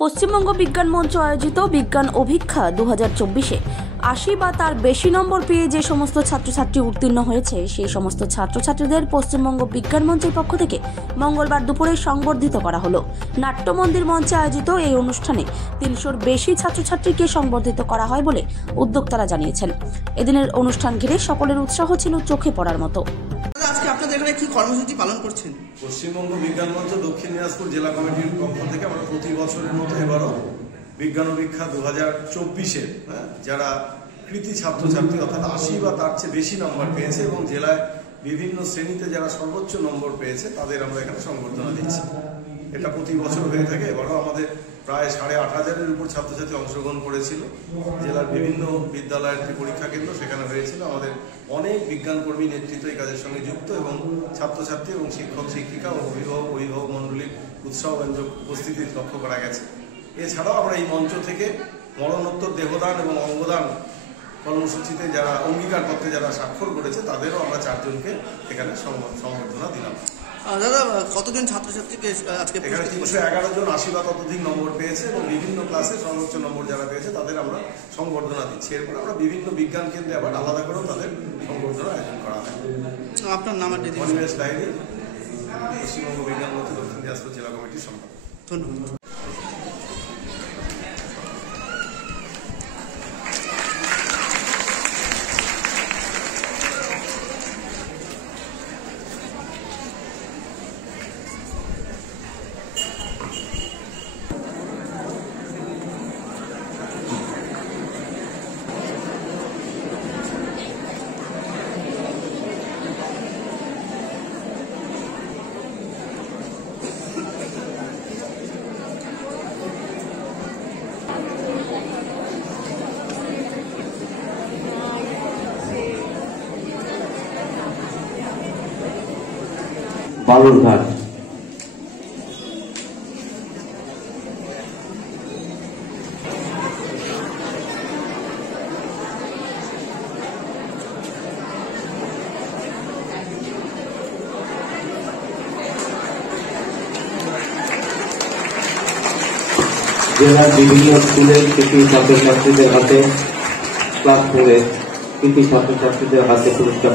পশ্চিমবঙ্গ বিজ্ঞান মঞ্চ আয়োজিত বিজ্ঞান অভিক্ষা 2024-এ 80 বা তার বেশি নম্বর পেয়ে যে সমস্ত ছাত্রছাত্রী উত্তীর্ণ হয়েছে সেই সমস্ত ছাত্রছাত্রীদের পশ্চিমবঙ্গ বিজ্ঞান মঞ্চের পক্ষ থেকে মঙ্গলবার দুপুরে সংবর্ধিত করা হলো। নাট্য মন্দির মঞ্চে আয়োজিত এই অনুষ্ঠানে 300-র বেশি ছাত্রছাত্রীকে সংবর্ধিত করা হয় বলে উদ্যোক্তারা জানিয়েছেন। এদিনের অনুষ্ঠান ঘিরে সকলের উৎসাহ ছিল চোখে পড়ার মতো। আজকে আপনাদের এখানে কি কর্মসূচি পালন করছেন? পশ্চিমবঙ্গ বিজ্ঞান মঞ্চ দক্ষিণ দিনাজপুর জেলা কমিটির পক্ষ থেকে আমরা প্রতি বছরের মতো এবারও বিজ্ঞান অভিক্ষা 2024-এর যারা কৃতি ছাত্রছাত্রী অর্থাৎ 80 বা তার চেয়ে বেশি নম্বর পেয়েছে এবং জেলায় বিভিন্ন শ্রেণীতে যারা সর্বোচ্চ নম্বর পেয়েছে তাদের আমরা এখানে সংবর্ধনা দিচ্ছি। এটা প্রতি বছর হয়ে থাকে। এবারও আমাদের প্রায় 8,500-এর উপর ছাত্রছাত্রী অংশগ্রহণ করেছিল। জেলার বিভিন্ন বিদ্যালয়ের একটি পরীক্ষা কেন্দ্র সেখানে হয়েছিল। আমাদের অনেক বিজ্ঞানকর্মী নেতৃত্ব এই কাজের সঙ্গে যুক্ত এবং ছাত্রছাত্রী এবং শিক্ষক শিক্ষিকা ও অভিভাবক মণ্ডলীর উৎসাহব্যঞ্জক উপস্থিতি লক্ষ্য করা গেছে। এছাড়াও আমরা এই মঞ্চ থেকে মরণোত্তর দেহদান এবং অঙ্গদান কর্মসূচিতে যারা অঙ্গীকারপত্রে যারা স্বাক্ষর করেছে তাদেরও আমরা 4 জনকে এখানে সংবর্ধনা দিলাম। দাদা, কতজন ছাত্রছাত্রী আজকে? এখানে 311 জন 80 বা ততোধিক নম্বর পেয়েছে এবং বিভিন্ন ক্লাসে সর্বোচ্চ নম্বর যারা পেয়েছে তাদের আমরা সংবর্ধনা দিচ্ছি। এরপর আমরা বিভিন্ন বিজ্ঞান কেন্দ্রে আবার আলাদা করেও তাদের সংবর্ধনা আয়োজন করা হয়। আপনার নাম? অনিমেষ ডায়েরি, পশ্চিমবঙ্গ বিজ্ঞান মঞ্চ দক্ষিণ দিনাজপুর জেলা কমিটির সম্পাদক। ধন্যবাদ। বালুরঘাট। জেলার বিভিন্ন স্কুলের কৃতি ছাত্রছাত্রীদের হাতে ক্লাস 4-এর কৃতি ছাত্রছাত্রীদের হাতে পুরস্কার।